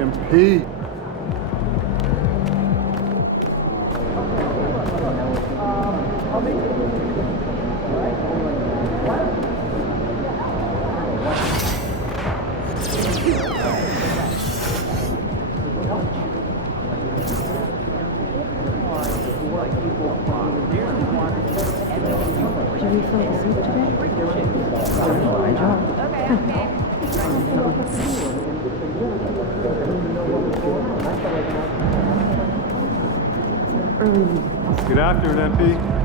MP. Get after it, MP.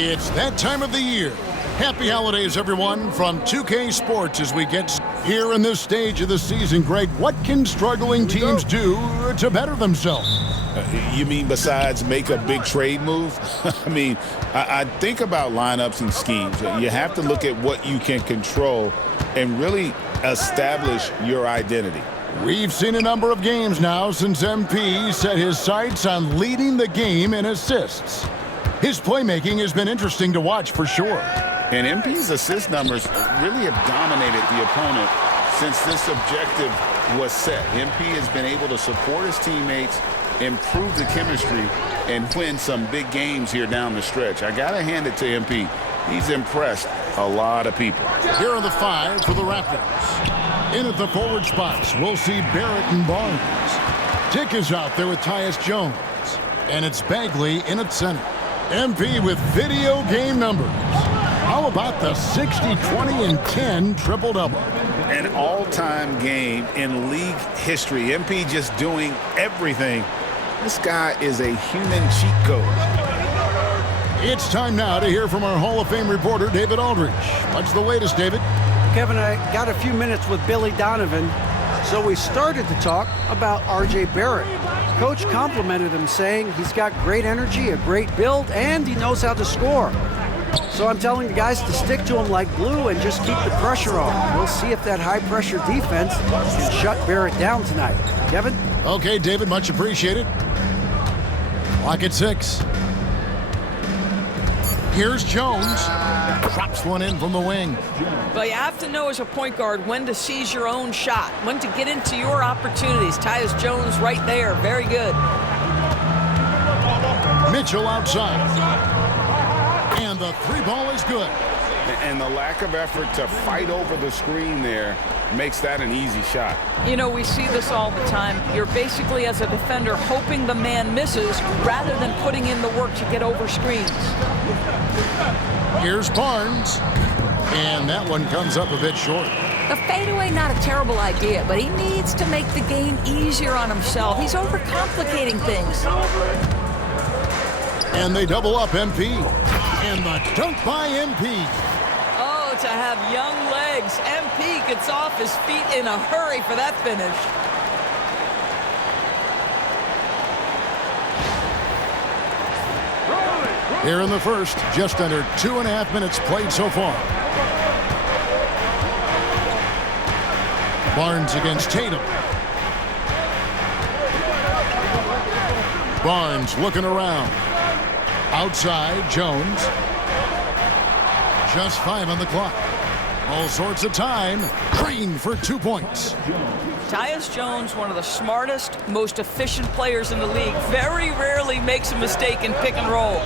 It's that time of the year. Happy holidays, everyone, from 2K Sports as we get here in this stage of the season. Greg, what can struggling teams do to better themselves? You mean besides make a big trade move? I think about lineups and schemes. You have to look at what you can control and really establish your identity. We've seen a number of games now since MP set his sights on leading the game in assists. His playmaking has been interesting to watch for sure. And MP's assist numbers really have dominated the opponent since this objective was set. MP has been able to support his teammates, improve the chemistry, and win some big games here down the stretch. I got to hand it to MP. He's impressed a lot of people. Here are the five for the Raptors. In at the forward spots, we'll see Barrett and Barnes. Dick is out there with Tyus Jones. And it's Bagley in at center. MP with video game numbers. How about the 60, 20, and 10 triple-double? An all-time game in league history. MP just doing everything. This guy is a human cheat code. It's time now to hear from our Hall of Fame reporter, David Aldridge. What's the latest, David? Kevin, I got a few minutes with Billy Donovan, so we started to talk about R.J. Barrett. Coach complimented him, saying he's got great energy, a great build, and he knows how to score. So I'm telling the guys to stick to him like glue and just keep the pressure on. We'll see if that high-pressure defense can shut Barrett down tonight. Kevin? Okay, David, much appreciated. Clock at 6. Here's Jones. Drops one in from the wing. Well, you have to know as a point guard when to seize your own shot, when to get into your opportunities. Tyus Jones right there. Very good. Mitchell outside. And the three ball is good. And the lack of effort to fight over the screen there makes that an easy shot. You know, we see this all the time. You're basically, as a defender, hoping the man misses rather than putting in the work to get over screens. Here's Barnes. And that one comes up a bit short. A fadeaway, not a terrible idea, but he needs to make the game easier on himself. He's overcomplicating things. And they double up MP. And the dunk by MP. Oh, to have young legs. MP gets off his feet in a hurry for that finish. Here in the first, just under 2.5 minutes played so far. Barnes against Tatum. Barnes looking around. Outside, Jones. Just 5 on the clock. All sorts of time. Green for 2 points. Tyus Jones, one of the smartest, most efficient players in the league, very rarely makes a mistake in pick and roll.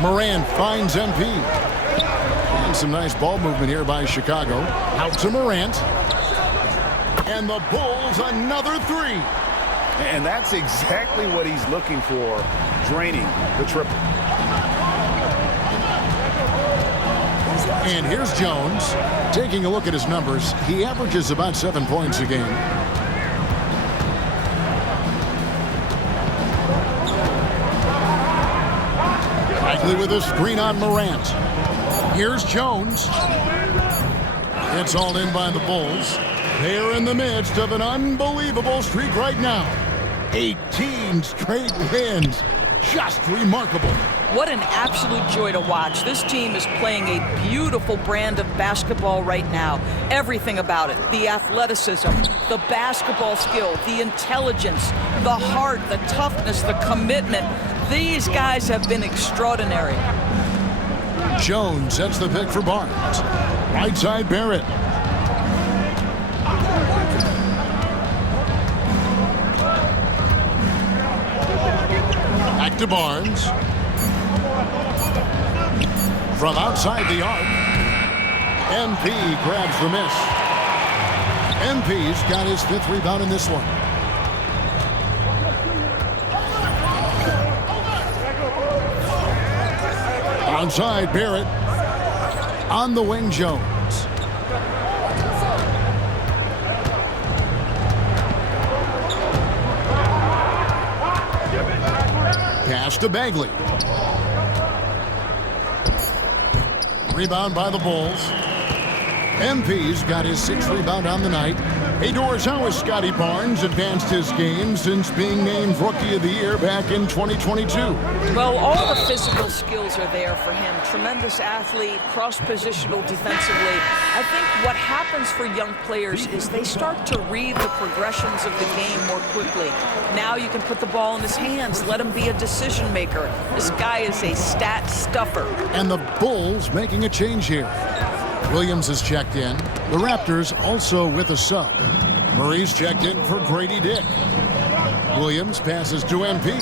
Morant finds MP. And some nice ball movement here by Chicago. Out to Morant. And the Bulls another three. And that's exactly what he's looking for, draining the triple. And here's Jones. Taking a look at his numbers, he averages about 7 points a game. Bagley with a screen on Morant. Here's Jones. It's all in by the Bulls. They're in the midst of an unbelievable streak right now. 18 straight wins. Just remarkable. What an absolute joy to watch. This team is playing a beautiful brand of basketball right now. Everything about it. The athleticism, the basketball skill, the intelligence, the heart, the toughness, the commitment. These guys have been extraordinary. Jones sets the pick for Barnes. Right side Barrett. Back to Barnes. From outside the arc, MP grabs the miss. MP's got his 5th rebound in this one. Outside Barrett. On the wing, Jones. Pass to Bagley. Rebound by the Bulls. MP's got his 6th rebound on the night. Hey, Doris, how has Scotty Barnes advanced his game since being named Rookie of the Year back in 2022? Well, all the physical skills are there for him. Tremendous athlete, cross-positional defensively. I think what happens for young players is they start to read the progressions of the game more quickly. Now you can put the ball in his hands, let him be a decision maker. This guy is a stat stuffer. And the Bulls making a change here. Williams has checked in. The Raptors also with a sub. Murray's checked in for Grady Dick. Williams passes to MP.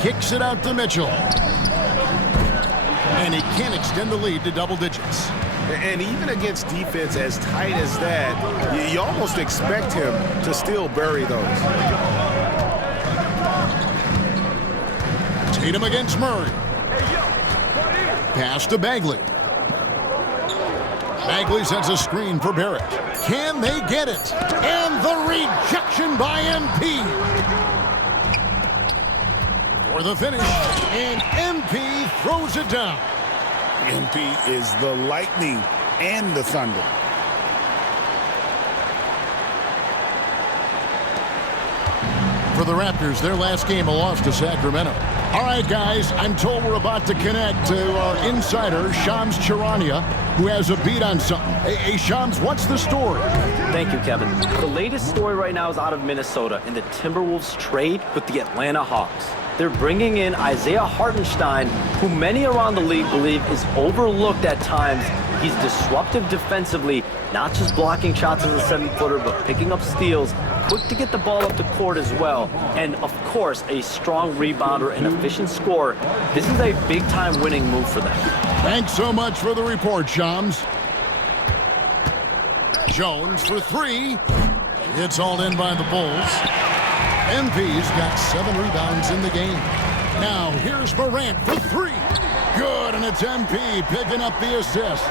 Kicks it out to Mitchell. And he can't extend the lead to double digits. And even against defense as tight as that, you almost expect him to still bury those. Tatum against Murray. Pass to Bagley. Bagley sets a screen for Barrett. Can they get it? And the rejection by MP. For the finish, and MP throws it down. MP is the lightning and the thunder. For the Raptors, their last game, a loss to Sacramento. All right, guys, I'm told we're about to connect to our insider, Shams Charania, who has a beat on something. Hey, Shams, what's the story? Thank you, Kevin. The latest story right now is out of Minnesota in the Timberwolves trade with the Atlanta Hawks. They're bringing in Isaiah Hartenstein, who many around the league believe is overlooked at times. He's disruptive defensively, not just blocking shots as a 7-footer, but picking up steals, quick to get the ball up the court as well, and of course, a strong rebounder and efficient scorer. This is a big-time winning move for them. Thanks so much for the report, Shams. Jones for 3. It's all in by the Bulls. MP's got 7 rebounds in the game. Now, here's Morant for 3. Good, and it's MP picking up the assist.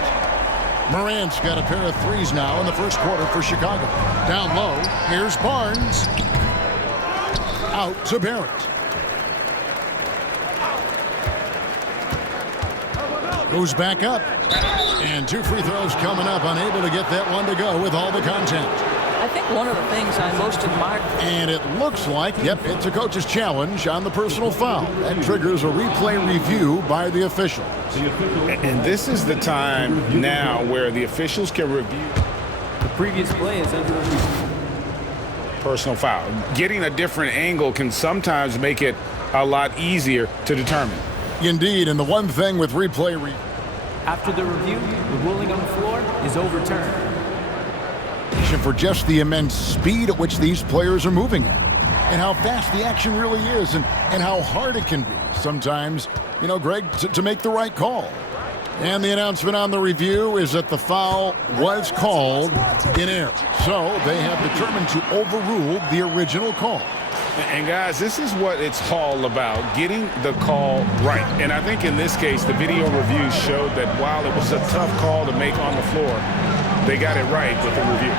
Morant's got a pair of 3s now in the first quarter for Chicago. Down low, here's Barnes. Out to Barrett. Goes back up. And 2 free throws coming up, unable to get that one to go with all the content. I think one of the things I most admire. And it looks like, yep, it's a coach's challenge on the personal foul. That triggers a replay review by the officials. And this is the time now where the officials can review The previous play is under review. personal foul. Getting a different angle can sometimes make it a lot easier to determine. Indeed, and the one thing with replay After the review, the ruling on the floor is overturned. For just the immense speed at which these players are moving at, and how fast the action really is, and how hard it can be sometimes, Greg, to make the right call. And the announcement on the review is that the foul was called in error. So they have determined to overrule the original call. And guys, this is what it's all about, getting the call right. And I think in this case, the video review showed that while it was a tough call to make on the floor, they got it right with the review.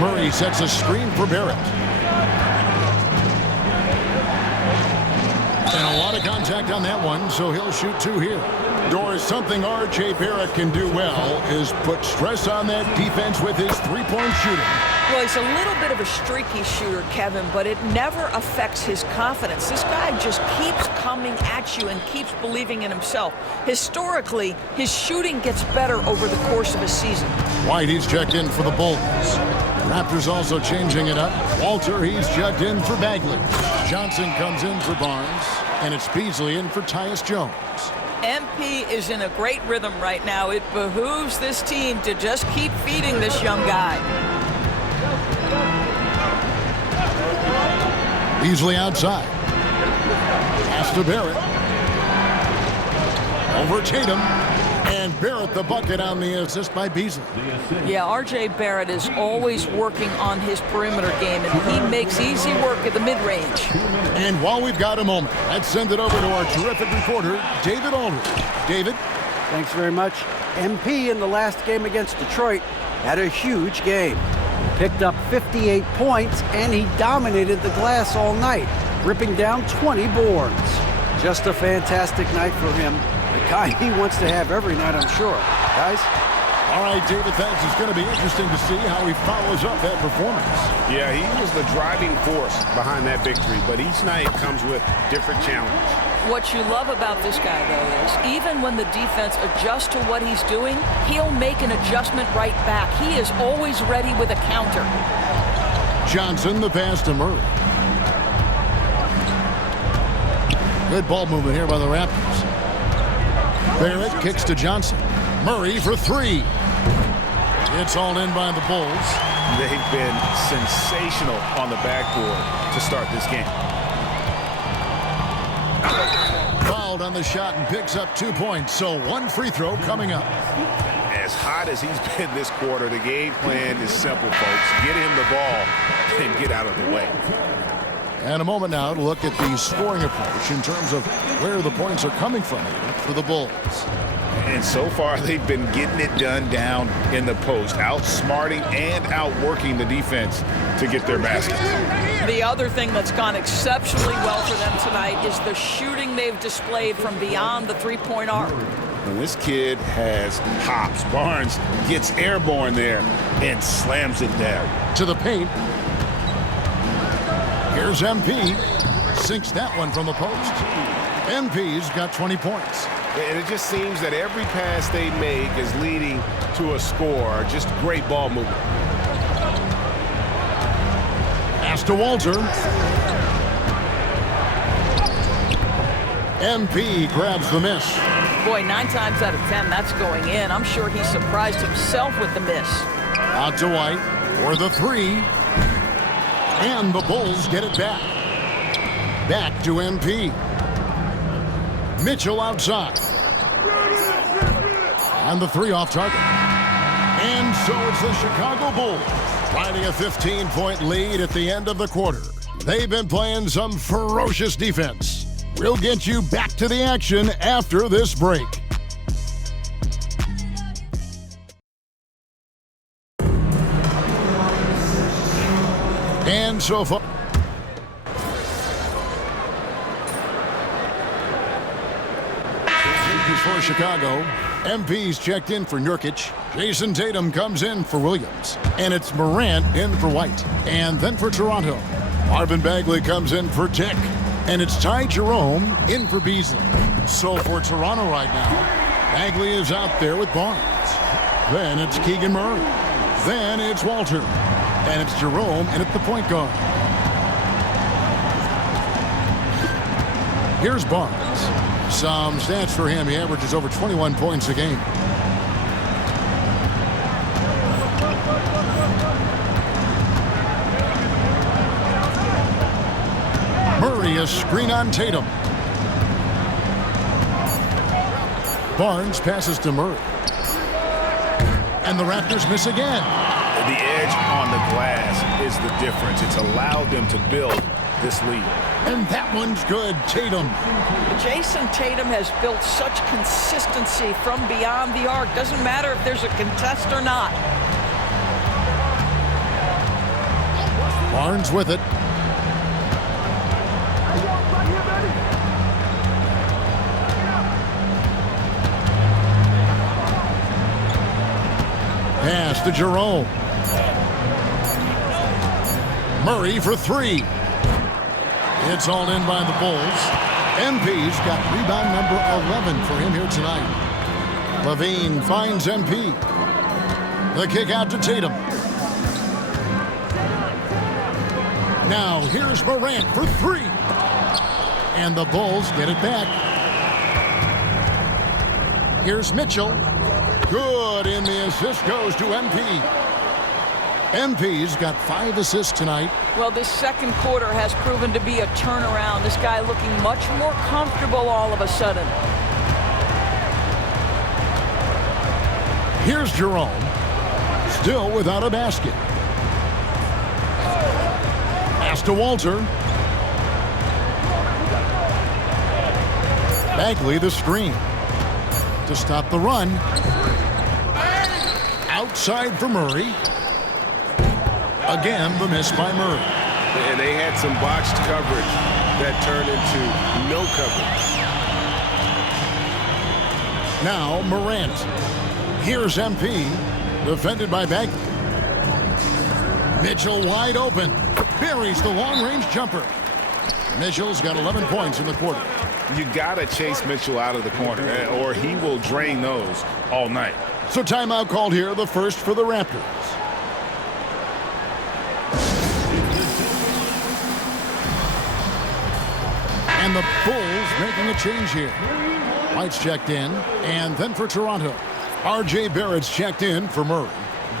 Murray sets a screen for Barrett. And a lot of contact on that one, so he'll shoot 2 here. Doris, something R.J. Barrett can do well is put stress on that defense with his three-point shooting. Well, he's a little bit of a streaky shooter, Kevin, but it never affects his confidence. This guy just keeps coming at you and keeps believing in himself. Historically, his shooting gets better over the course of a season. White, he's checked in for the Bulls. Raptors also changing it up. Walter, he's checked in for Bagley. Johnson comes in for Barnes, and it's Beasley in for Tyus Jones. MP is in a great rhythm right now. It behooves this team to just keep feeding this young guy. Beasley outside. Pass to Barrett. Over Tatum. And Barrett the bucket on the assist by Beasley. Yeah, R.J. Barrett is always working on his perimeter game, and he makes easy work at the mid-range. And while we've got a moment, let's send it over to our terrific reporter, David Aldridge. David? Thanks very much. MP in the last game against Detroit had a huge game. Picked up 58 points, and he dominated the glass all night, ripping down 20 boards. Just a fantastic night for him. The kind he wants to have every night, I'm sure. Guys? All right, David, thanks. It's going to be interesting to see how he follows up that performance. Yeah, he was the driving force behind that victory, but each night comes with different challenges. What you love about this guy, though, is even when the defense adjusts to what he's doing, he'll make an adjustment right back. He is always ready with a counter. Johnson, the pass to Murray. Good ball movement here by the Raptors. Barrett kicks to Johnson. Murray for 3. It's all in by the Bulls. They've been sensational on the backboard to start this game. Fouled on the shot and picks up 2 points, so 1 free throw coming up. As hot as he's been this quarter, the game plan is simple, folks. Get him the ball and get out of the way. And a moment now to look at the scoring approach in terms of where the points are coming from for the Bulls. And so far, they've been getting it done down in the post, outsmarting and outworking the defense to get their baskets. The other thing that's gone exceptionally well for them tonight is the shooting they've displayed from beyond the three-point arc. And this kid has hops. Barnes gets airborne there and slams it down. To the paint. Here's MP. Sinks that one from the post. MP's got 20 points. And it just seems that every pass they make is leading to a score. Just great ball movement. Pass to Walter. MP grabs the miss. Boy, 9 times out of 10, that's going in. I'm sure he surprised himself with the miss. Out to White for the 3. And the Bulls get it back. Back to MP. Mitchell outside. And the 3 off target. And so it's the Chicago Bulls riding a 15-point lead at the end of the quarter. They've been playing some ferocious defense. We'll get you back to the action after this break. And so far, for Chicago, MP's checked in for Nurkic. Jayson Tatum comes in for Williams. And it's Morant in for White. And then for Toronto, Marvin Bagley comes in for Tick. And it's Ty Jerome in for Beasley. So for Toronto right now, Bagley is out there with Barnes. Then it's Keegan Murray. Then it's Walter. And it's Jerome in at the point guard. Here's Barnes. Some stats for him. He averages over 21 points a game. Murray, a screen on Tatum. Barnes passes to Murray. And the Raptors miss again. The edge on the glass is the difference. It's allowed them to build this lead. And that one's good. Tatum. Jayson Tatum has built such consistency from beyond the arc. Doesn't matter if there's a contest or not. Barnes with it. Pass to Jerome. Murray for three. It's all in by the Bulls. MP's got rebound number 11 for him here tonight. Levine finds MP. The kick out to Tatum. Now here's Morant for three. And the Bulls get it back. Here's Mitchell. Good, and the assist goes to MP. MP's got 5 assists tonight. Well, this second quarter has proven to be a turnaround. This guy looking much more comfortable all of a sudden. Here's Jerome. Still without a basket. Pass to Walter. Bagley the screen. To stop the run. Outside for Murray. Again, the miss by Murray. And they had some botched coverage that turned into no coverage. Now Morant. Here's MP. Defended by Bagley. Mitchell wide open. Buries the long-range jumper. Mitchell's got 11 points in the quarter. You got to chase Mitchell out of the corner, or he will drain those all night. So timeout called here, the first for the Raptors. And the Bulls making a change here. White's checked in, and then for Toronto, R.J. Barrett's checked in for Murray.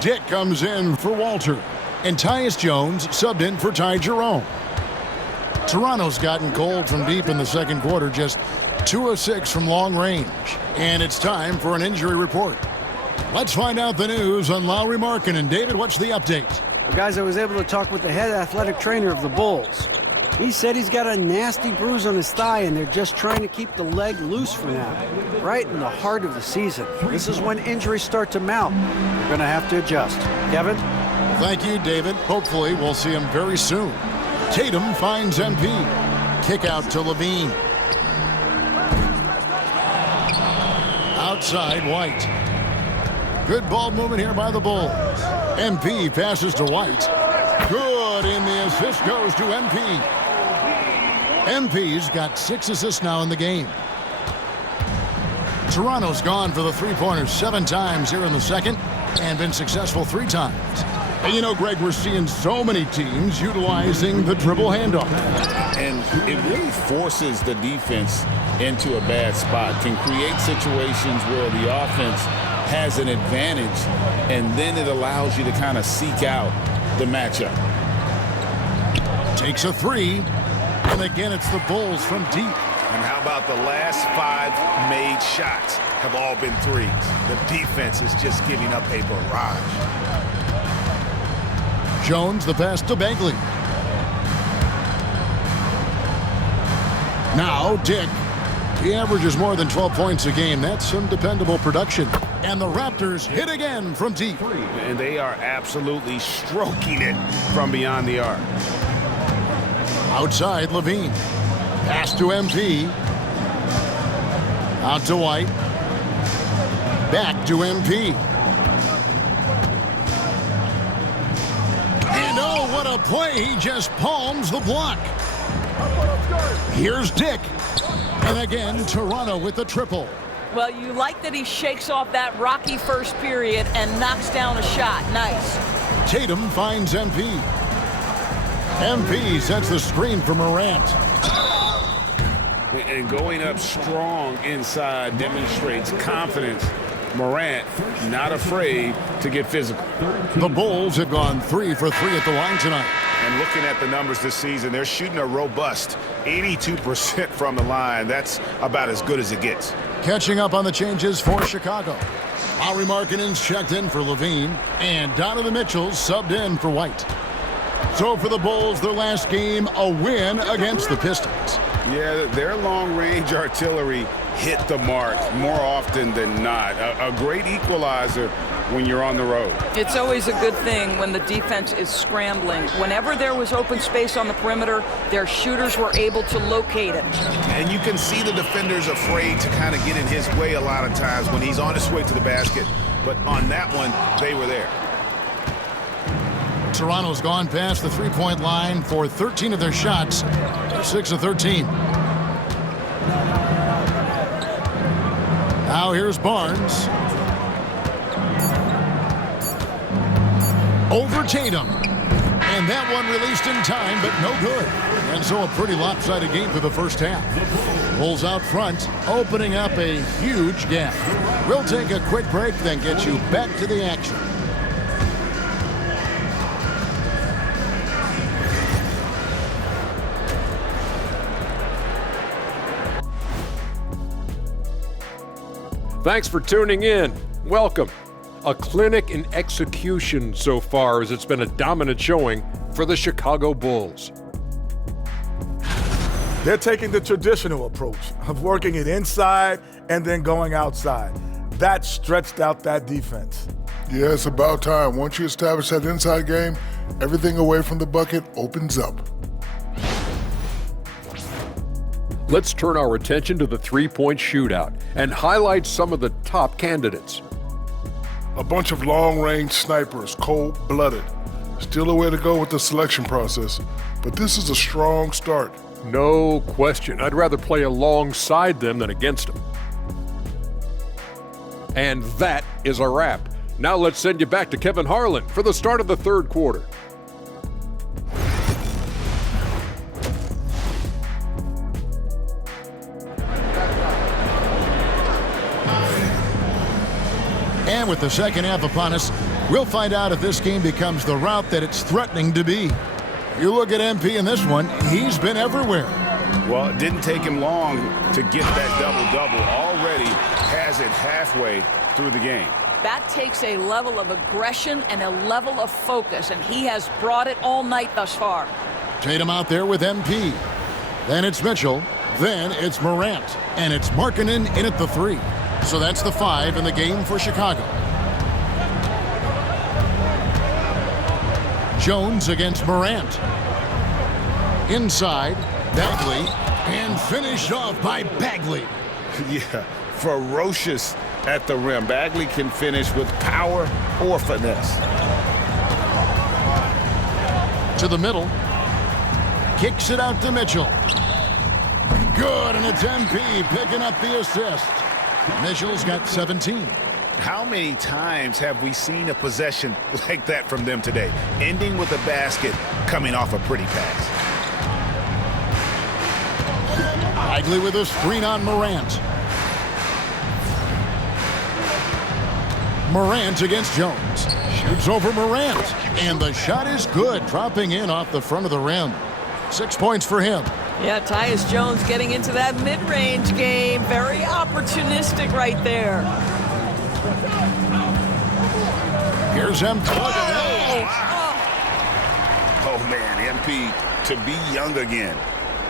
Dick comes in for Walter, and Tyus Jones subbed in for Ty Jerome. Toronto's gotten cold from deep in the second quarter, just 2 of 6 from long range. And it's time for an injury report. Let's find out the news on Lauri Markkanen. David, what's the update? Well, guys, I was able to talk with the head athletic trainer of the Bulls. He said he's got a nasty bruise on his thigh, and they're just trying to keep the leg loose for now. Right in the heart of the season. This is when injuries start to mount. We're going to have to adjust. Kevin? Thank you, David. Hopefully we'll see him very soon. Tatum finds MP. Kick out to Levine. Outside, White. Good ball movement here by the Bulls. MP passes to White. Good, and the assist goes to MP. MP's got 6 assists now in the game. Toronto's gone for the three-pointers 7 times here in the second and been successful 3 times. And you know, Greg, we're seeing so many teams utilizing the dribble handoff. And it really forces the defense into a bad spot, can create situations where the offense has an advantage, and then it allows you to kind of seek out the matchup. Takes a 3, and again it's the Bulls from deep. And how about the last 5 made shots have all been threes? The defense is just giving up a barrage. Jones, the pass to Bagley. Now Dick. He averages more than 12 points a game. That's some dependable production. And the Raptors hit again from deep. And they are absolutely stroking it from beyond the arc. Outside, Levine. Pass to MP. Out to White. Back to MP. And oh, what a play. He just palms the block. Here's Dick. And again, Toronto with the triple. Well, you like that he shakes off that rocky first period and knocks down a shot. Nice. Tatum finds MP. MP sets the screen for Morant. And going up strong inside demonstrates confidence. Morant not afraid to get physical. The Bulls have gone 3 for 3 at the line tonight. And looking at the numbers this season, they're shooting a robust 82% from the line. That's about as good as it gets. Catching up on the changes for Chicago. Lauri Markkanen's checked in for Levine, and Donovan Mitchell's subbed in for White. So for the Bulls, their last game, a win against the Pistons. Yeah, their long-range artillery hit the mark more often than not. A great equalizer when you're on the road. It's always a good thing when the defense is scrambling. Whenever there was open space on the perimeter, their shooters were able to locate it. And you can see the defenders afraid to kind of get in his way a lot of times when he's on his way to the basket. But on that one, they were there. Toronto's gone past the three-point line for 13 of their shots. They're 6 of 13. Now here's Barnes. Over Tatum. And that one released in time, but no good. And so a pretty lopsided game for the first half. Bulls out front, opening up a huge gap. We'll take a quick break, then get you back to the action. Thanks for tuning in. Welcome. A clinic in execution so far, as it's been a dominant showing for the Chicago Bulls. They're taking the traditional approach of working it inside and then going outside. That stretched out that defense. Yeah, it's about time. Once you establish that inside game, everything away from the bucket opens up. Let's turn our attention to the three-point shootout and highlight some of the top candidates. A bunch of long-range snipers, cold-blooded. Still a way to go with the selection process, but this is a strong start. No question. I'd rather play alongside them than against them. And that is a wrap. Now let's send you back to Kevin Harlan for the start of the third quarter. And with the second half upon us, we'll find out if this game becomes the route that it's threatening to be. You look at MP in this one, he's been everywhere. Well, it didn't take him long to get that double-double. Already has it halfway through the game. That takes a level of aggression and a level of focus, and he has brought it all night thus far. Tatum out there with MP. Then it's Mitchell. Then it's Morant. And it's Markkanen in at the 3. So that's the 5 in the game for Chicago. Jones against Morant. Inside, Bagley, and finished off by Bagley. Yeah, ferocious at the rim. Bagley can finish with power or finesse. To the middle. Kicks it out to Mitchell. Good, and it's MP picking up the assist. Mitchell's got 17. How many times have we seen a possession like that from them today? Ending with a basket, coming off a pretty pass. Bagley with a screen on Morant. Morant against Jones. Shoots over Morant. And the shot is good, dropping in off the front of the rim. 6 points for him. Yeah, Tyus Jones getting into that mid-range game. Very opportunistic right there. Here's MP. Oh, man, MP to be young again.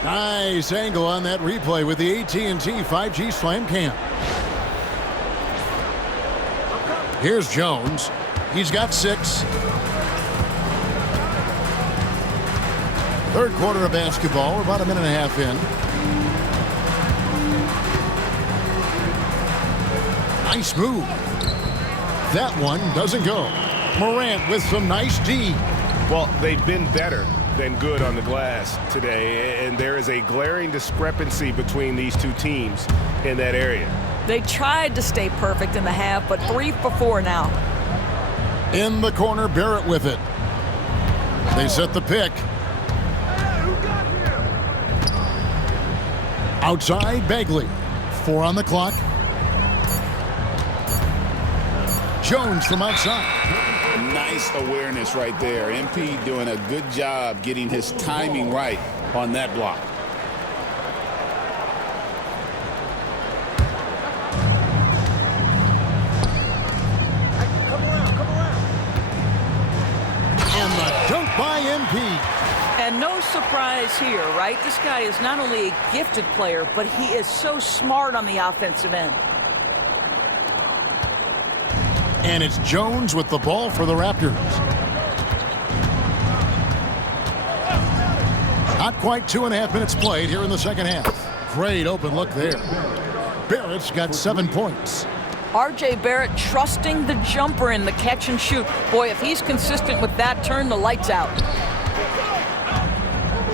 Nice angle on that replay with the AT&T 5G Slam Cam. Here's Jones. He's got 6. Third quarter of basketball. We're about a minute and a half in. Nice move. That one doesn't go. Morant with some nice D. Well, they've been better than good on the glass today, and there is a glaring discrepancy between these two teams in that area. They tried to stay perfect in the half, but 3 for 4 now. In the corner, Barrett with it. They set the pick. Outside, Bagley. 4 on the clock. Jones from outside. Nice awareness right there. MP doing a good job getting his timing right on that block. And the dunk by MP. And no surprise here, right? This guy is not only a gifted player, but he is so smart on the offensive end. And it's Jones with the ball for the Raptors. Not quite 2.5 minutes played here in the second half. Great open look there. Barrett's got 7 points. R.J. Barrett trusting the jumper in the catch and shoot. Boy, if he's consistent with that, turn the lights out.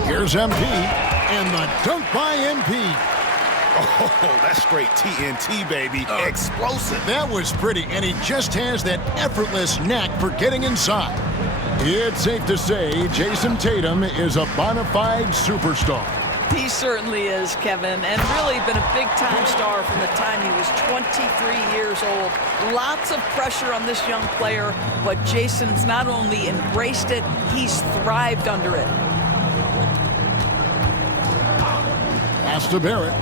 Here's MP, and the dunk by MP. Oh, that's straight TNT, baby. Explosive. That was pretty, and he just has that effortless knack for getting inside. It's safe to say Jayson Tatum is a bona fide superstar. He certainly is, Kevin, and really been a big-time star from the time he was 23 years old. Lots of pressure on this young player, but Jayson's not only embraced it, he's thrived under it. Pass to Barrett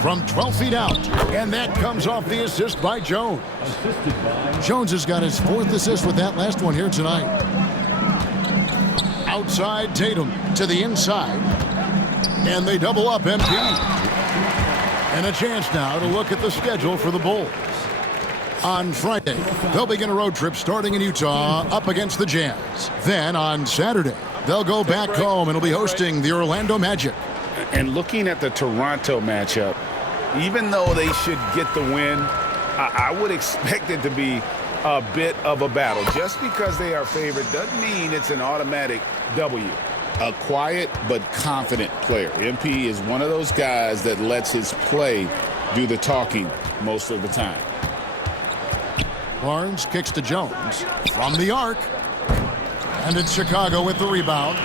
from 12 feet out, and that comes off the assist by Jones. Jones has got his 4th assist with that last one here tonight. Outside Tatum to the inside, and they double up MP. And a chance now to look at the schedule for the Bulls. On Friday, they'll begin a road trip starting in Utah up against the Jazz. Then on Saturday, they'll go back home and will be hosting the Orlando Magic. And looking at the Toronto matchup, even though they should get the win, I would expect it to be a bit of a battle. Just because they are favored doesn't mean it's an automatic W. A quiet but confident player. MP is one of those guys that lets his play do the talking most of the time. Barnes kicks to Jones from the arc. And it's Chicago with the rebound.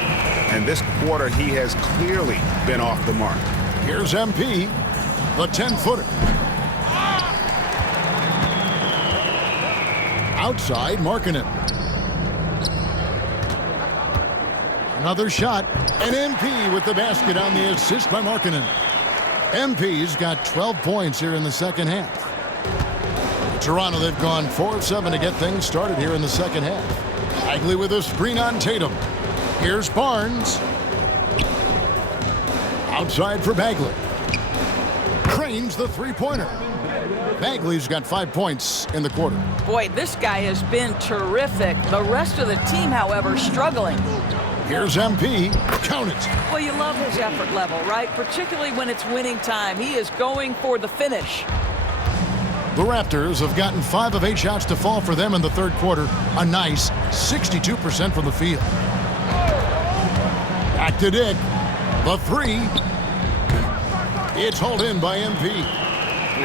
And this quarter, he has clearly been off the mark. Here's MP, the 10-footer. Outside, Markkanen. Another shot, and MP with the basket on the assist by Markkanen. MP's got 12 points here in the second half. Toronto, they've gone 4 of 7 to get things started here in the second half. Bagley with a screen on Tatum. Here's Barnes. Outside for Bagley. Cranes the three-pointer. Bagley's got 5 points in the quarter. Boy, this guy has been terrific. The rest of the team, however, struggling. Here's MP. Count it. Well, you love his effort level, right? Particularly when it's winning time. He is going for the finish. The Raptors have gotten 5 of 8 shots to fall for them in the third quarter. A nice 62% from the field. Back to Dick. The 3. It's hauled in by MP.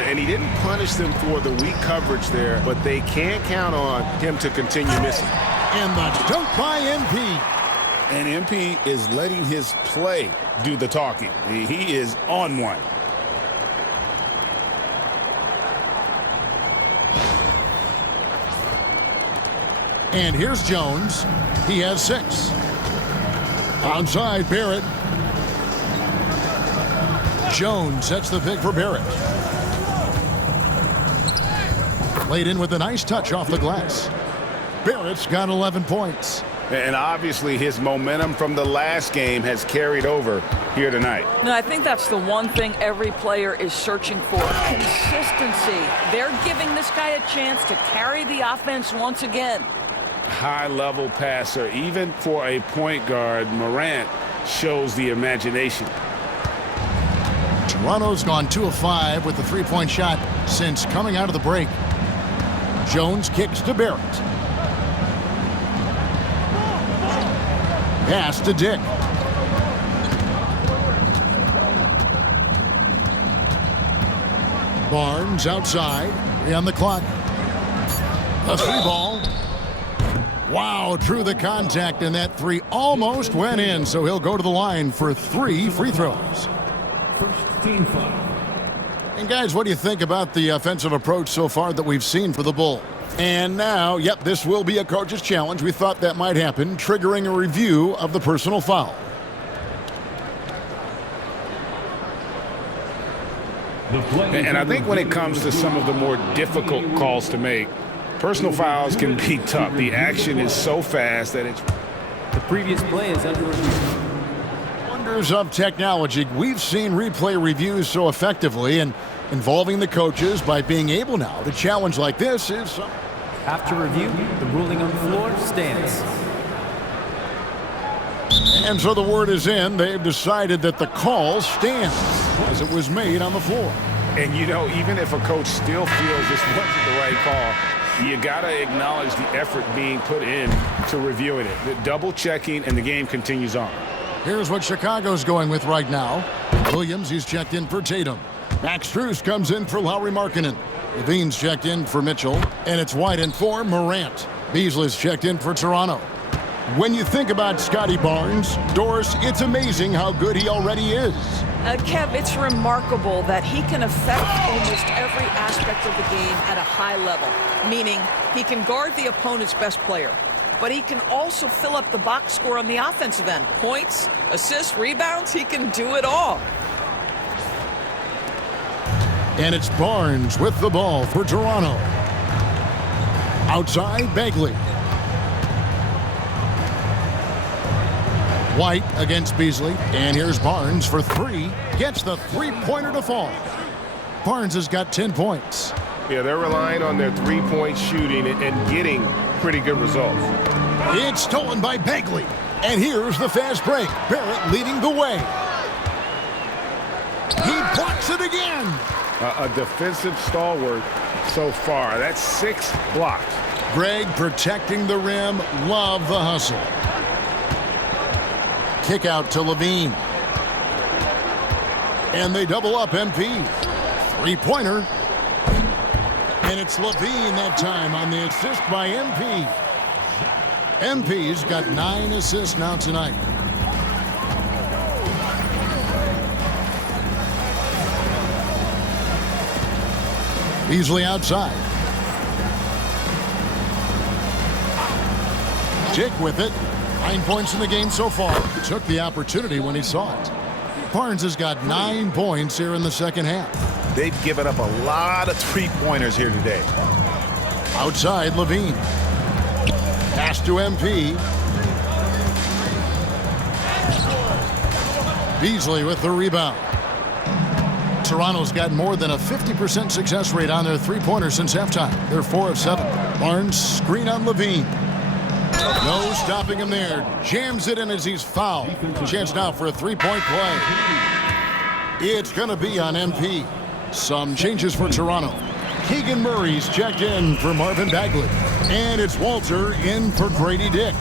And he didn't punish them for the weak coverage there, but they can't count on him to continue missing. And the dunk by MP. And MP is letting his play do the talking. He is on one. And here's Jones. He has 6. Outside, Barrett. Jones sets the pick for Barrett. Played in with a nice touch off the glass. Barrett's got 11 points. And obviously his momentum from the last game has carried over here tonight. No, I think that's the one thing every player is searching for. Consistency. They're giving this guy a chance to carry the offense once again. High-level passer. Even for a point guard, Morant shows the imagination. Toronto's gone 2 of 5 with the three-point shot since coming out of the break. Jones kicks to Barrett. Pass to Dick. Barnes outside. 3 on the clock. A 3-ball. Wow, through the contact, and that 3 almost went in, so he'll go to the line for 3 free throws. First team foul. And guys, what do you think about the offensive approach so far that we've seen for the Bull? And now, yep, this will be a coach's challenge. We thought that might happen, triggering a review of the personal foul. And I think when it comes to some of the more difficult calls to make, personal fouls can be tough. The action is so fast that it's... The previous play is under review. Wonders of technology. We've seen replay reviews so effectively, and involving the coaches by being able now to challenge like this is... After review, the ruling on the floor stands. And so the word is in. They've decided that the call stands as it was made on the floor. And, you know, even if a coach still feels this wasn't the right call, you got to acknowledge the effort being put in to reviewing it. The double checking, and the game continues on. Here's what Chicago's going with right now. Williams, he's checked in for Tatum. Max Strus comes in for Lauri Markkanen. Levine's checked in for Mitchell. And it's White in for Morant. Beasley's checked in for Toronto. When you think about Scotty Barnes, Doris, it's amazing how good he already is. Kev, it's remarkable that he can affect almost every aspect of the game at a high level, meaning he can guard the opponent's best player, but he can also fill up the box score on the offensive end. Points, assists, rebounds, he can do it all. And it's Barnes with the ball for Toronto. Outside, Bagley. White against Beasley. And here's Barnes for three. Gets the three-pointer to fall. Barnes has got 10 points. Yeah, they're relying on their three-point shooting and getting pretty good results. It's stolen by Bagley. And here's the fast break. Barrett leading the way. He blocks it again. A defensive stalwart so far. That's 6 blocks. Greg protecting the rim. Love the hustle. Kick out to Levine. And they double up MP. Three-pointer. And it's Levine that time on the assist by MP. MP's got 9 assists now tonight. Beasley outside. Tick with it. 9 points in the game so far. Took the opportunity when he saw it. Barnes has got 9 points here in the second half. They've given up a lot of three-pointers here today. Outside, Levine. Pass to MP. Beasley with the rebound. Toronto's got more than a 50% success rate on their three-pointers since halftime. They're 4 of 7. Barnes screen on Levine. No stopping him there. Jams it in as he's fouled. Chance now for a three-point play. It's going to be on MP. Some changes for Toronto. Keegan Murray's checked in for Marvin Bagley. And it's Walter in for Grady Dick.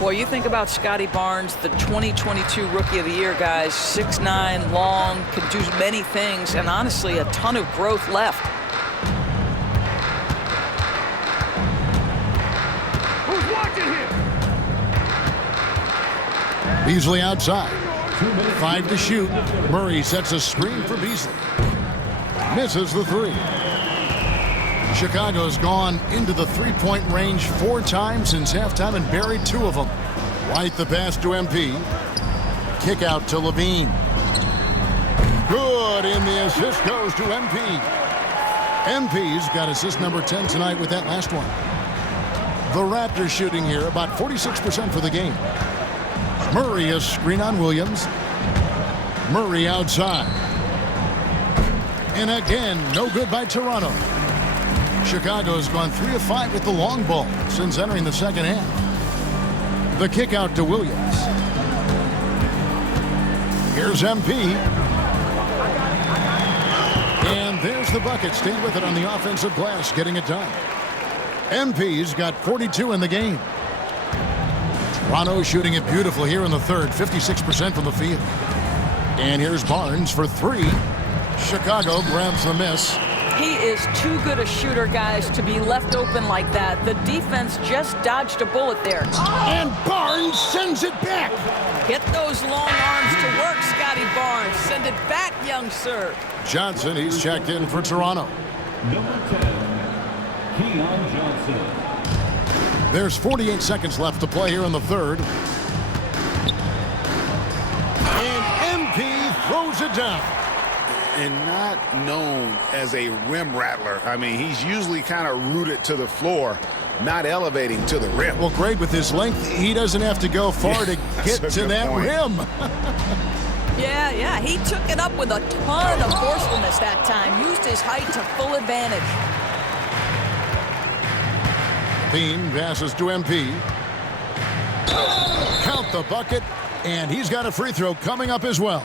Boy, you think about Scotty Barnes, the 2022 Rookie of the Year, guys. 6'9", long, can do many things, and honestly, a ton of growth left. Who's watching here? Beasley outside. 5 to shoot. Murray sets a screen for Beasley. Misses the three. Chicago's gone into the three-point range 4 times since halftime and buried 2 of them. White the pass to MP. Kick out to Levine. Good, and the assist goes to MP. MP's got assist number 10 tonight with that last one. The Raptors shooting here about 46% for the game. Murray is screen on Williams. Murray outside. And again, no good by Toronto. Chicago's gone 3 of 5 with the long ball since entering the second half. The kick out to Williams. Here's MP. And there's the bucket. Staying with it on the offensive glass, getting it done. MP's got 42 in the game. Toronto shooting it beautiful here in the third, 56% from the field. And here's Barnes for 3. Chicago grabs the miss. He is too good a shooter, guys, to be left open like that. The defense just dodged a bullet there. And Barnes sends it back. Get those long arms to work, Scotty Barnes. Send it back, young sir. Johnson, he's checked in for Toronto. Number 10, Keon Johnson. There's 48 seconds left to play here in the third. And MP throws it down. And not known as a rim rattler. I mean, he's usually kind of rooted to the floor, not elevating to the rim. Well, great with his length. He doesn't have to go far to get to that rim. Yeah, he took it up with a ton of forcefulness that time. Used his height to full advantage. Bean passes to MP. Count the bucket, and he's got a free throw coming up as well.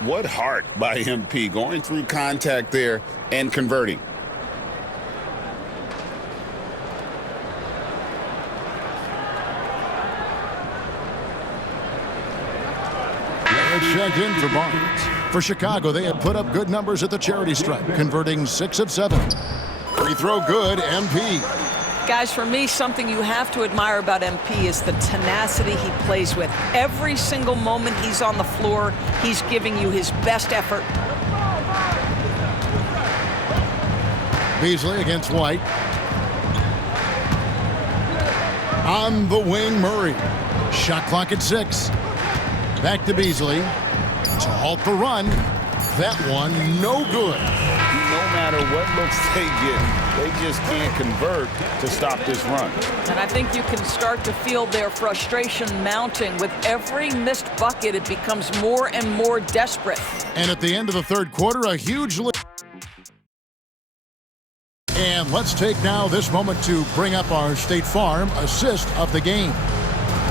What heart by MP, going through contact there and converting. Checked in for Barnes. For Chicago, they had put up good numbers at the charity stripe, converting 6 of 7. Free throw good, MP. Guys, for me, something you have to admire about MP is the tenacity he plays with. Every single moment he's on the floor, he's giving you his best effort. Beasley against White. On the wing, Murray. Shot clock at 6. Back to Beasley to halt the run. That one, no good. No matter what looks they get, they just can't convert to stop this run. And I think you can start to feel their frustration mounting. With every missed bucket, it becomes more and more desperate. And at the end of the third quarter, a huge lead. And let's take now this moment to bring up our State Farm assist of the game.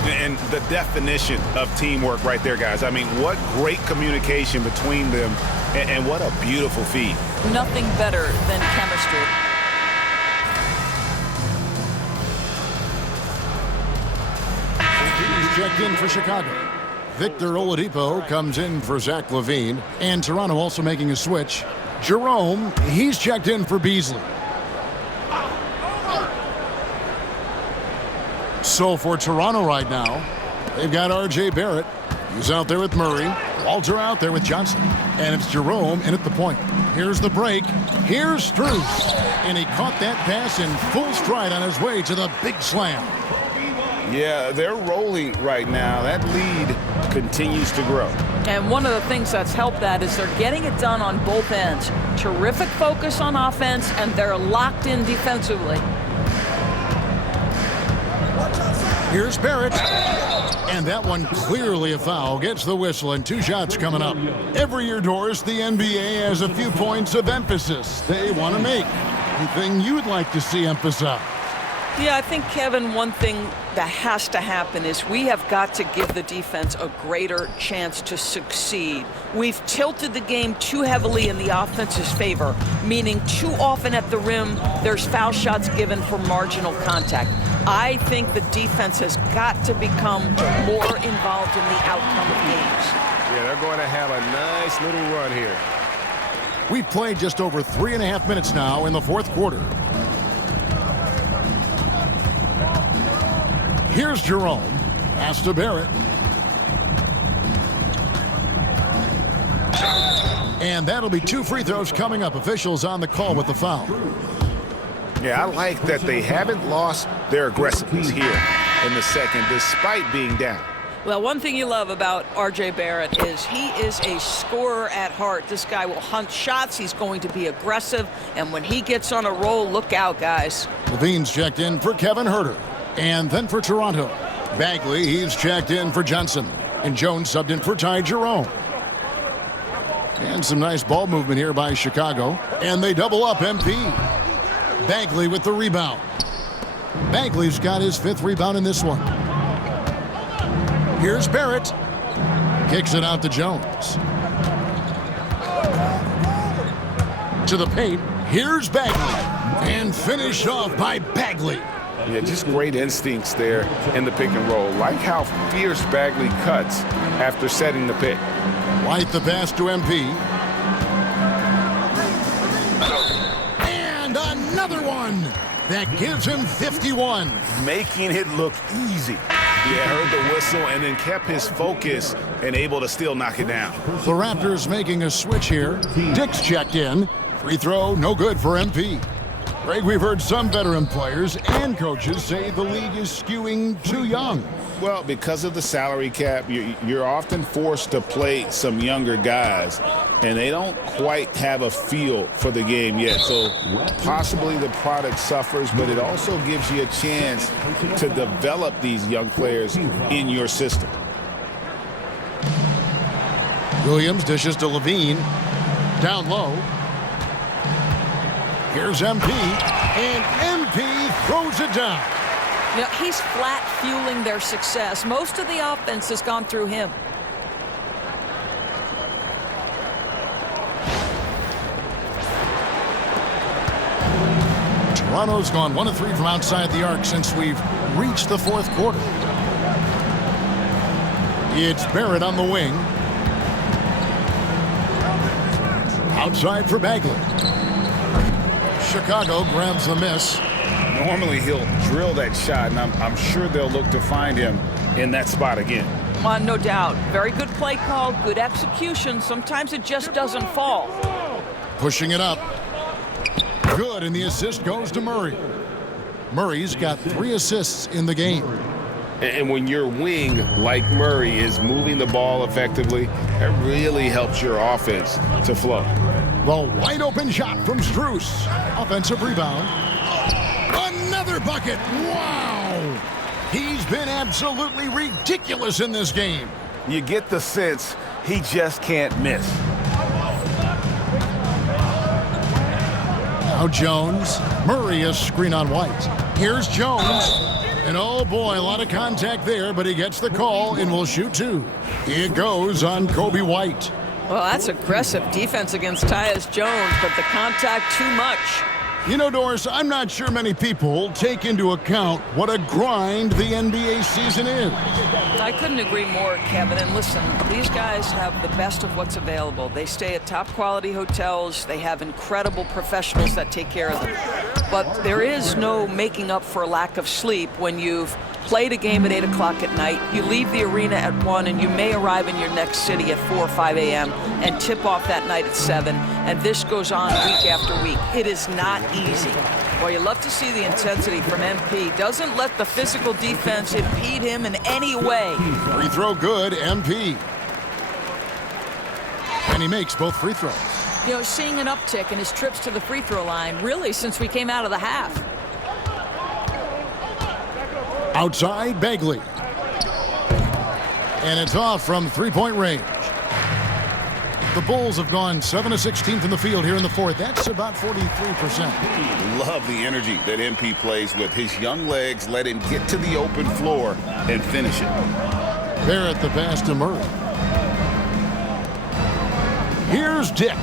And the definition of teamwork right there, guys. I mean, what great communication between them, and what a beautiful feed. Nothing better than chemistry. He's checked in for Chicago. Victor Oladipo comes in for Zach LaVine. And Toronto also making a switch. Jerome, he's checked in for Beasley. So for Toronto right now, they've got R.J. Barrett. He's out there with Murray. Walter out there with Johnson. And it's Jerome in at the point. Here's the break. Here's Strus. And he caught that pass in full stride on his way to the big slam. Yeah, they're rolling right now. That lead continues to grow. And one of the things that's helped that is they're getting it done on both ends. Terrific focus on offense, and they're locked in defensively. Here's Barrett. And that one clearly a foul. Gets the whistle and 2 shots coming up. Every year, Doris, the NBA has a few points of emphasis they want to make. Anything you'd like to see emphasized? Yeah, I think, Kevin, one thing that has to happen is we have got to give the defense a greater chance to succeed. We've tilted the game too heavily in the offense's favor, meaning too often at the rim, there's foul shots given for marginal contact. I think the defense has got to become more involved in the outcome of games. Yeah, they're going to have a nice little run here. We've played just over 3.5 minutes now in the fourth quarter. Here's Jerome. Pass to Barrett. And that'll be 2 free throws coming up. Officials on the call with the foul. Yeah, I like that they haven't lost their aggressiveness here in the second, despite being down. Well, one thing you love about R.J. Barrett is he is a scorer at heart. This guy will hunt shots. He's going to be aggressive. And when he gets on a roll, look out, guys. Levine's checked in for Kevin Huerter. And then for Toronto, Bagley, he's checked in for Johnson. And Jones subbed in for Ty Jerome. And some nice ball movement here by Chicago. And they double up MP. Bagley with the rebound. Bagley's got his 5th rebound in this one. Here's Barrett. Kicks it out to Jones. To the paint. Here's Bagley. And finish off by Bagley. Yeah, just great instincts there in the pick and roll. Like how fierce Bagley cuts after setting the pick. White the pass to MP. one. That gives him 51. Making it look easy. Yeah, heard the whistle and then kept his focus and able to still knock it down. The Raptors making a switch here. Dick's checked in. Free throw, no good for MP. Greg, we've heard some veteran players and coaches say the league is skewing too young. Well, because of the salary cap, you're often forced to play some younger guys, and they don't quite have a feel for the game yet. So possibly the product suffers, but it also gives you a chance to develop these young players in your system. Williams dishes to Levine. Down low. Here's MP, and MP throws it down. You know, he's flat fueling their success. Most of the offense has gone through him. Toronto's gone 1 of 3 from outside the arc since we've reached the fourth quarter. It's Barrett on the wing. Outside for Bagley. Chicago grabs the miss. Normally he'll drill that shot, and I'm sure they'll look to find him in that spot again. No doubt. Very good play call, good execution. Sometimes it just doesn't fall. Pushing it up. Good, and the assist goes to Murray. Murray's got 3 assists in the game. And when your wing, like Murray, is moving the ball effectively, that really helps your offense to flow. The wide open shot from Strus. Offensive rebound. Another bucket. Wow. He's been absolutely ridiculous in this game. You get the sense he just can't miss. Now Jones. Murray a screen on White. Here's Jones. And oh boy, a lot of contact there, but he gets the call and will shoot 2. It goes on Kobe White. Well, that's aggressive defense against Tyus Jones, but the contact too much. You know, Doris, I'm not sure many people take into account what a grind the NBA season is. I couldn't agree more, Kevin. And listen, these guys have the best of what's available. They stay at top quality hotels. They have incredible professionals that take care of them. But there is no making up for a lack of sleep when you've played a game at 8 o'clock at night, you leave the arena at 1, and you may arrive in your next city at 4 or 5 a.m. and tip off that night at 7, and this goes on week after week. It is not easy. Well, you love to see the intensity from MP. Doesn't let the physical defense impede him in any way. Free throw good, MP. And he makes both free throws. You know, seeing an uptick in his trips to the free throw line, really, since we came out of the half. Outside, Bagley. And it's off from three-point range. The Bulls have gone 7 of 16 from the field here in the fourth. That's about 43%. Love the energy that MP plays with. His young legs let him get to the open floor and finish it. Barrett the pass to Murray. Here's Dick.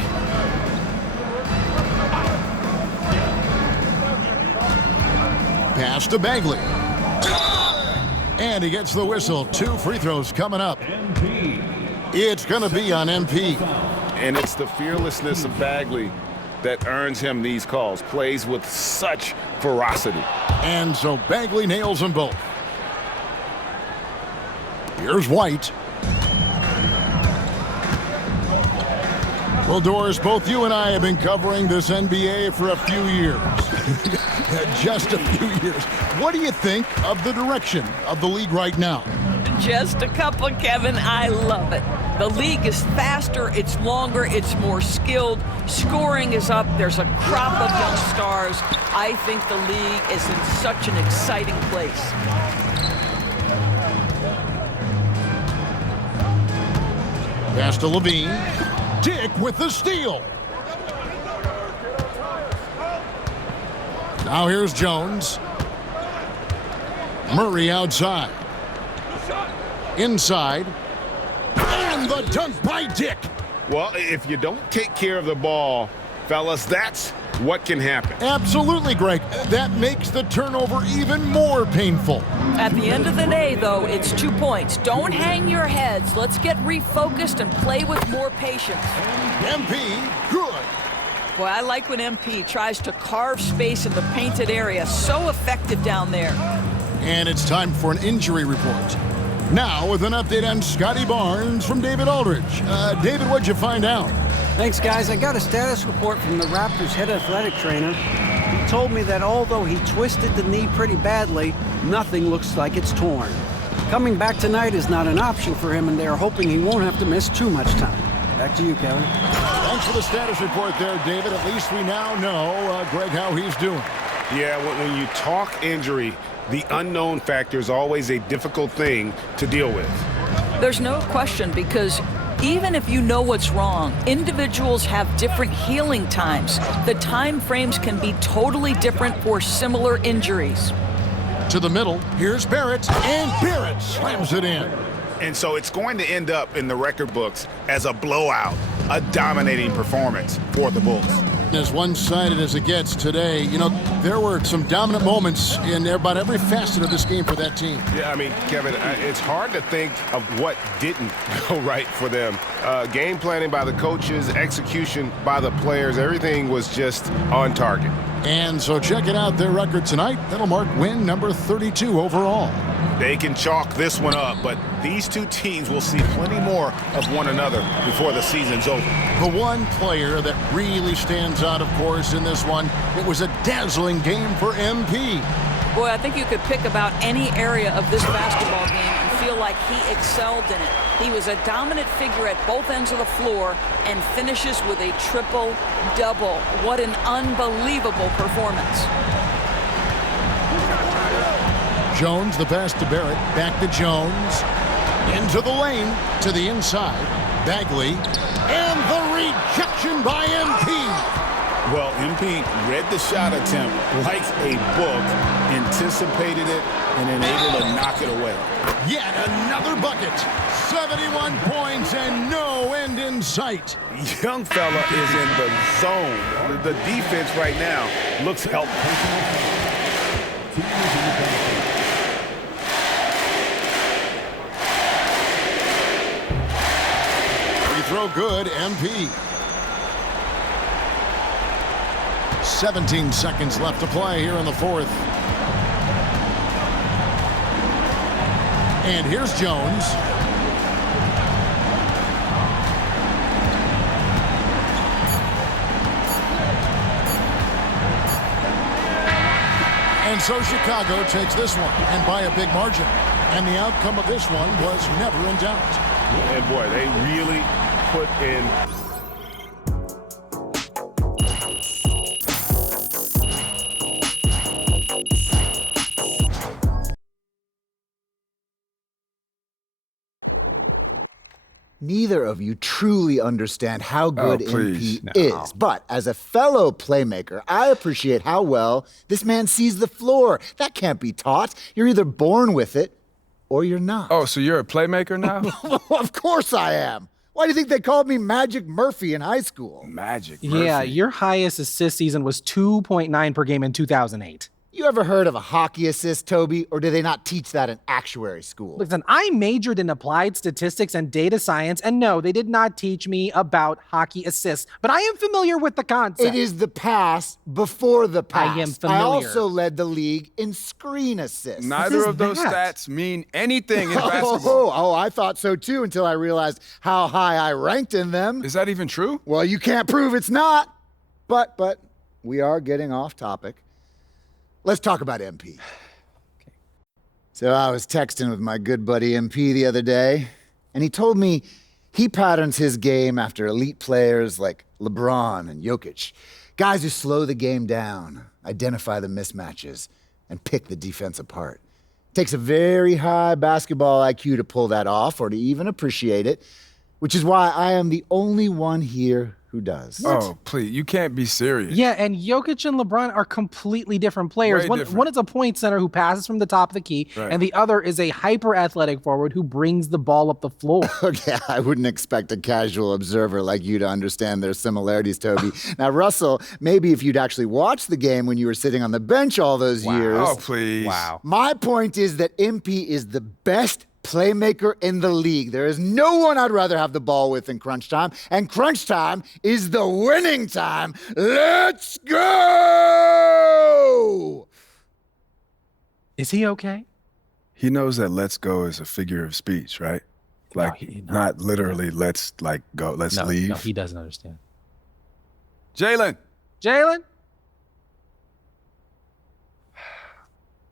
Pass to Bagley. And he gets the whistle. 2 free throws coming up. It's going to be on MP. And it's the fearlessness of Bagley that earns him these calls. Plays with such ferocity. And so Bagley nails them both. Here's White. Well, Doris, both you and I have been covering this NBA for a few years. Just a few years. What do you think of the direction of the league right now? Just a couple, Kevin. I love it. The league is faster, it's longer, it's more skilled. Scoring is up. There's a crop of young stars. I think the league is in such an exciting place. Pass to Levine. Dick with the steal. Now here's Jones. Murray outside. Inside. And the dunk by Dick. Well, if you don't take care of the ball, fellas, that's what can happen. Absolutely, Greg. That makes the turnover even more painful. At the end of the day, though, it's 2 points. Don't hang your heads. Let's get refocused and play with more patience. MP, good. Boy, I like when MP tries to carve space in the painted area. So effective down there. And it's time for an injury report. Now with an update on Scotty Barnes from David Aldridge. David, what'd you find out? Thanks, guys. I got a status report from the Raptors head athletic trainer. He told me that although he twisted the knee pretty badly, nothing looks like it's torn. Coming back tonight is not an option for him, and they are hoping he won't have to miss too much time. Back to you, Kevin. Thanks for the status report there, David. At least we now know, Greg, how he's doing. Yeah, when you talk injury, the unknown factor is always a difficult thing to deal with. There's no question, because even if you know what's wrong, individuals have different healing times. The time frames can be totally different for similar injuries. To the middle, here's Barrett, and Barrett slams it in. And so it's going to end up in the record books as a blowout, a dominating performance for the Bulls. As one-sided as it gets today, you know, there were some dominant moments in about every facet of this game for that team. Yeah, I mean, Kevin, it's hard to think of what didn't go right for them. Game planning by the coaches, execution by the players, everything was just on target. And so check it out, their record tonight. That'll mark win number 32 overall. They can chalk this one up, but these two teams will see plenty more of one another before the season's over. The one player that really stands out, of course, in this one, it was a dazzling game for MP. Boy, I think you could pick about any area of this basketball game and feel like he excelled in it. He was a dominant figure at both ends of the floor and finishes with a triple-double. What an unbelievable performance. Jones, the pass to Barrett, back to Jones, into the lane, to the inside, Bagley, and the rejection by MP. Well, MP read the shot attempt like a book, anticipated it, and then able to knock it away. Yet another bucket, 71 points and no end in sight. Young fella is in the zone. The defense right now looks helpful. Throw good, MP. 17 seconds left to play here in the fourth. And here's Jones. And so Chicago takes this one, and by a big margin. And the outcome of this one was never in doubt. And boy, they really put in. Neither of you truly understand how good MP is, but as a fellow playmaker, I appreciate how well this man sees the floor. That can't be taught. You're either born with it or you're not. Oh, so you're a playmaker now? Of course I am. Why do you think they called me Magic Murphy in high school? Magic Murphy? Yeah, your highest assist season was 2.9 per game in 2008. You ever heard of a hockey assist, Toby? Or do they not teach that in actuary school? Listen, I majored in applied statistics and data science, and no, they did not teach me about hockey assists, but I am familiar with the concept. It is the pass before the pass. I am familiar. I also led the league in screen assists. Neither of those stats mean anything in basketball. Oh, I thought so too until I realized how high I ranked in them. Is that even true? Well, you can't prove it's not. But we are getting off topic. Let's talk about MP. Okay. So I was texting with my good buddy MP the other day, and he told me he patterns his game after elite players like LeBron and Jokic, guys who slow the game down, identify the mismatches, and pick the defense apart. It takes a very high basketball IQ to pull that off or to even appreciate it, which is why I am the only one here who does. What? Oh, please, you can't be serious. Yeah, and Jokic and LeBron are completely different players. One is a point center who passes from the top of the key, and the other is a hyper-athletic forward who brings the ball up the floor. Okay, I wouldn't expect a casual observer like you to understand their similarities, Toby. Now, Russell, maybe if you'd actually watched the game when you were sitting on the bench all those years. Oh, please. Wow. My point is that MP is the best playmaker in the league. There is no one I'd rather have the ball with in crunch time, and crunch time is the winning time. Let's go! Is he okay? He knows that let's go is a figure of speech, right? Like, not literally let's, like, go, let's leave. No, he doesn't understand. Jaylen!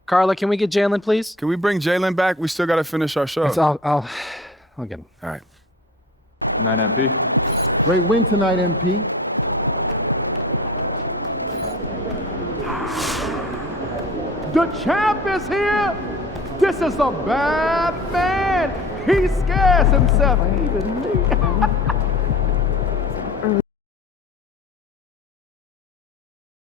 Carla, can we get Jaylen, please? Can we bring Jaylen back? We still got to finish our show. I'll get him. All right. Good night, MP. Great win tonight, MP. The champ is here. This is a bad man. He scares himself. Even me.